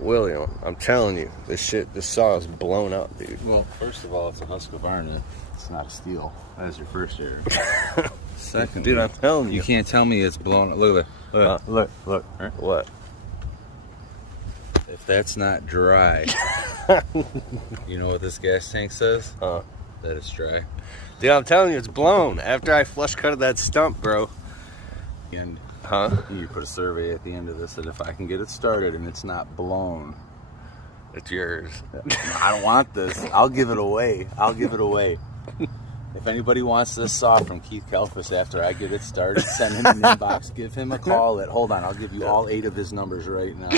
William, I'm telling you, this saw is blown up, dude. Well, first of all, it's a Husqvarna. It's not a steel. That is your first error. Second, dude, I'm telling you. You can't tell me it's blown up. Look. Look. Right? What? If that's not dry, you know what this gas tank says? That it's dry. Dude, I'm telling you, it's blown. After I flush cutted that stump, bro. And you put a survey at the end of this that if I can get it started and it's not blown, it's yours. I don't want this. I'll give it away. If anybody wants this saw from Keith Kalfas after I get it started, send him an inbox. Give him a call. Hold on, I'll give you all 8 of his numbers right now.